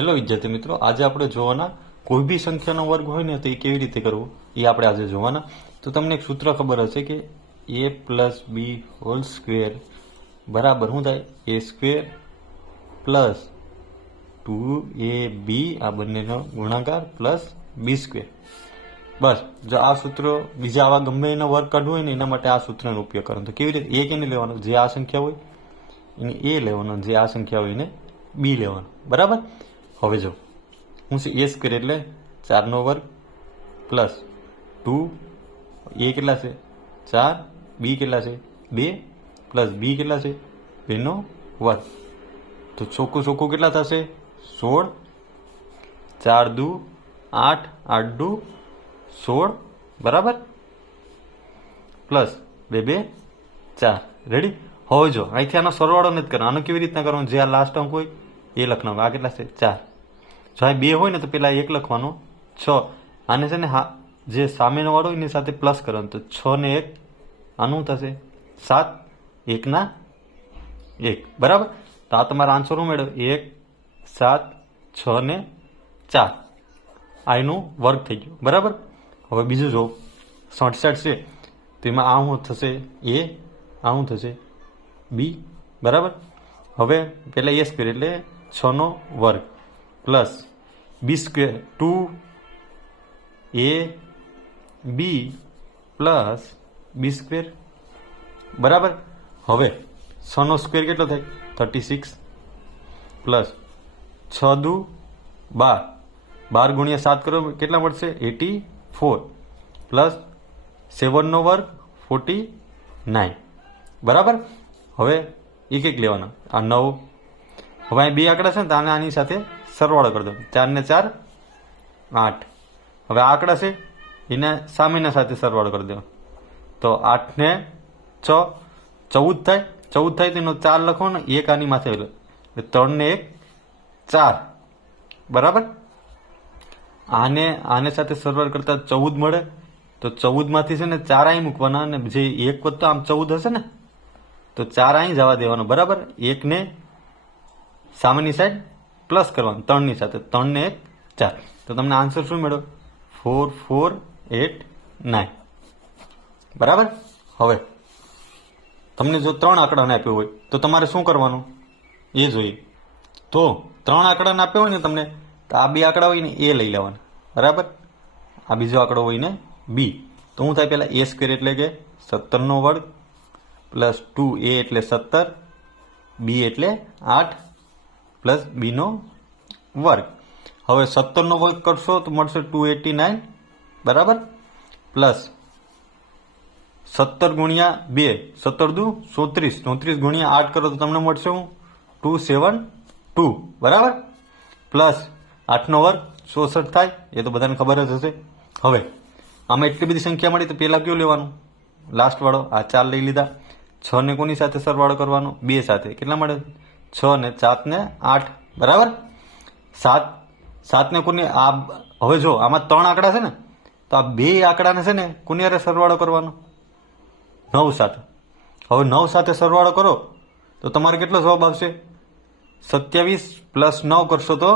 Hello વિદ્યાર્થી મિત્રો, આજે આપણે જોવાના કોઈ બી સંખ્યાનો વર્ગ હોય ને તો એ કેવી રીતે કરવો, એ આપણે આજે જોવાના. તો તમને એક સૂત્ર ખબર હશે કે A plus B whole square બરાબર શું થાય? A square plus two A B આ બંનેનો ગુણાકાર પ્લસ બી સ્ક્વેર બસ, જો આ સૂત્ર બીજા આવા ગમે એનો વર્ગ કાઢવું હોય ને, એના માટે આ સૂત્રનો ઉપયોગ કરવાનો. તો કેવી રીતે? એ કેને લેવાનો? જે આ સંખ્યા હોય એને એ લેવાનો જે આ સંખ્યા હોય એને બી લેવાનો. બરાબર? હવે જો, હું એ સ્ક્વેર એટલે ચારનો વર્ગ પ્લસ ટુ એ કેટલા છે? ચાર બી કેટલા છે? બે પ્લસ બી કેટલા છે? બેનો વર્ગ. તો ચોખ્ખું ચોખ્ખું કેટલા થશે? સોળ. ચાર દુ, આઠ આઠ દુ, સોળ. બરાબર? પ્લસ બે બે, ચાર. રેડી હવે જો, અહીંથી આનો સરવાળો નથી કરવાનો. આનો કેવી રીતના કરવાનો? જે આ લાસ્ટ અંક હોય, એ લખવાનો. આ કેટલા છે? ચાર. જો બે હોય ને તો પેલા એક લખવાનો. છ. આને છે ને હા, જે સામેનો વાળો એની સાથે પ્લસ કરવાનું. તો છ ને એક, આનું થશે? સાત. એકના એક. બરાબર? તો આ તમારા આન્સર મેળવ એક, સાત, છ ને ચાર. આ એનું વર્ગ થઈ ગયું. બરાબર? હવે બીજું જો સડસઠ છે. તો એમાં આ શું થશે? એ, આ શું થશે? બી. બરાબર? હવે પહેલાં એ સ્ક્વેર એટલે છનો વર્ગ. Plus B square two A B plus B square બરાબર હવે છનો સ્ક્વેર કેટલો થાય? થર્ટી સિક્સ પ્લસ છ દુ બાર. બાર ગુણ્યા સાત કરો, કેટલા મળશે? Eighty four. પ્લસ સેવનનો વર્ગ ફોર્ટી નાઇન. બરાબર? હવે એક એક લેવાના. આ નવ હવે અહીં બે આંકડા છે ને તો આને સાથે સરવાળો કરી દો. ચાર ને ચાર, આઠ. હવે આંકડા છે, એને સામેના સાથે સરવાળો કરી દો. તો આઠ ને છ, ચૌદ થાય. ચૌદ થાય તેનો ચાર લખો ને એક આની માથે એટલે ત્રણ ને એક, ચાર. બરાબર? આને આને સાથે સરવાળ કરતા ચૌદ મળે. તો ચૌદમાંથી છે ને ચાર અહીં મૂકવાના અને જે એક વખત તો આમ ચૌદ હશે ને, તો ચાર અહીં જવા દેવાનો. બરાબર? એકને સામેની સાઈડ પ્લસ કરવાનું, ત્રણની સાથે. ત્રણને એક, ચાર. તો તમને આન્સર શું મેળવો ફોર ફોર એટ નાઇન બરાબર? હવે, તમને જો ત્રણ આંકડાને આપ્યો હોય, તો તમારે શું કરવાનું? એ જોઈએ. તો ત્રણ આંકડાને આપ્યો હોય ને તમને, તો આ બે આંકડા હોય ને એ લઈ લેવાના. બરાબર? આ બીજો આંકડો હોય ને બી તો હું થાય પહેલાં એ સ્ક્વેર એટલે કે સત્તરનો વર્ગ પ્લસ ટુ એ એટલે સત્તર બી એટલે આઠ પ્લસ બીનો વર્ગ. હવે સત્તરનો વર્ગ કરશો તો મળશે ટુ એટી નાઇન, બરાબર? પ્લસ સત્તર ગુણ્યા બે, સત્તર દુ, ચોત્રીસ. ચોત્રીસ ગુણ્યા આઠ કરો તો તમને મળશે ટુ સેવન ટુ, બરાબર? પ્લસ આઠનો વર્ગ ચોસઠ થાય, એ તો બધાને ખબર જ હશે. હવે, આમાં એટલી બધી સંખ્યા મળી તો પહેલાં કયો લેવાનું? લાસ્ટ વાળો. આ ચાર લઈ લીધા. છ ને કોની સાથે સરવાળો કરવાનો? બે સાથે. કેટલા મળે? છ ને સાત ને આઠ, બરાબર? સાત સાત ને કોની, આ હવે જો, આમાં ત્રણ આંકડા છે ને, તો આ બે આંકડાને છે ને કોની સરવાળો કરવાનો. નવ સાથે હવે નવ સાથે સરવાળો કરો, તો તમારે કેટલો જવાબ આવશે? સત્યાવીસ પ્લસ નવ કરશો તો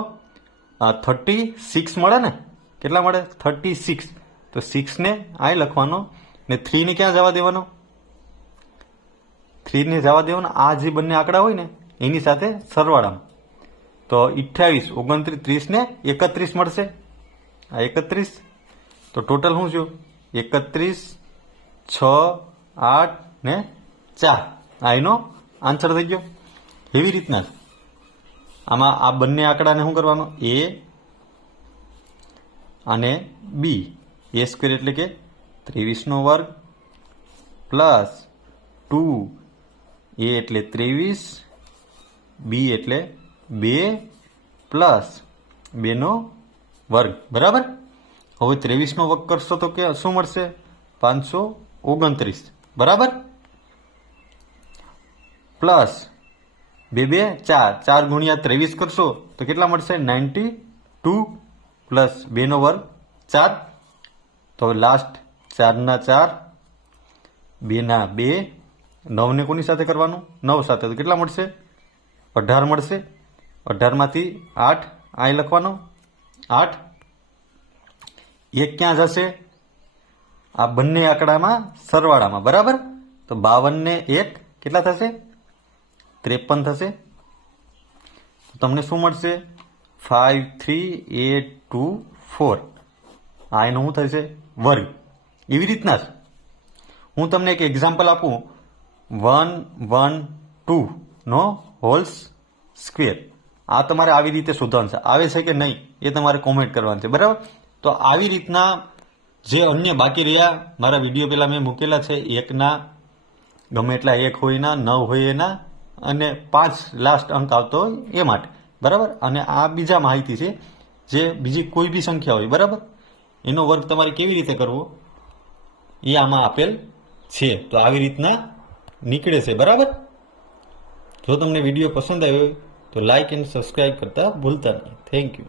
થર્ટી સિક્સ મળે ને? કેટલા મળે? Thirty six. તો સિક્સને આય લખવાનો, ને થ્રીને ક્યાં જવા દેવાનો? થ્રીને જવા દેવાનો, આ જે બંને આંકડા હોય ને એની સાથે સરવાળામાં. તો અઠ્યાવીસ, ઓગણત્રીસ, ત્રીસ ને એકત્રીસ મળશે. આ એકત્રીસ. તો ટોટલ શું થયું એકત્રીસ, છ, આઠ ને ચાર. આ એનો આન્સર થઈ ગયો. એવી રીતના આમાં આ બંને આંકડાને શું કરવાનો? એ અને બી. એ સ્ક્વેર એટલે કે ત્રેવીસનો વર્ગ પ્લસ ટુ. એ એટલે ત્રેવીસ. બી એટલે બે પ્લસ બેનો વર્ગ. બરાબર? હવે ત્રેવીસનો વર્ગ કરશો તો કે શું મળશે? પાંચસો ઓગણત્રીસ. બરાબર? પ્લસ બે બે ચાર. ચાર ગુણ્યા ત્રેવીસ કરશો તો કેટલા મળશે? નાઇન્ટી ટુ પ્લસ બેનો વર્ગ ચાર. તો હવે લાસ્ટ ચારના ચાર, બેના બે. નવને કોની સાથે કરવાનું? નવ સાથે. તો કેટલા મળશે? અઢાર મળશે. અઢારમાંથી આઠ અહીં લખવાનો. આઠ. એક ક્યાં જશે? આ બંને આંકડામાં સરવાળામાં, બરાબર? તો બાવન ને એક કેટલા થશે? ત્રેપન થશે. તમને શું મળશે? Five three eight two four. આ એનું શું થશે? વર્ગ. એવી રીતના જ. હું તમને એક એક્ઝામ્પલ આપું. વન વન, ટુ નો હોલ્સ સ્ક્વેર. આ તમારે આવી રીતે શોધવાનું છે. આવે છે કે નહીં, એ તમારે કોમેન્ટ કરવાનું છે. બરાબર? તો આવી રીતના જે અન્ય બાકી રહ્યા, મારા વીડિયો પહેલાં મેં મૂકેલા છે, એકના, ગમે એટલા એક હોય એના, નવ હોય એના, અને પાંચ લાસ્ટ અંક આવતો હોય એ માટે. બરાબર? અને આ બીજા માહિતી છે, જે બીજી કોઈ બી સંખ્યા હોય. બરાબર? એનો વર્ગ તમારે કેવી રીતે કરવો? એ આમાં આપેલ છે. તો આવી રીતના નીકળે છે. બરાબર? જો તમને વીડિયો પસંદ આવ્યો તો લાઇક એન્ડ સબસ્ક્રાઇબ કરતા ભૂલતા નહીં. Thank you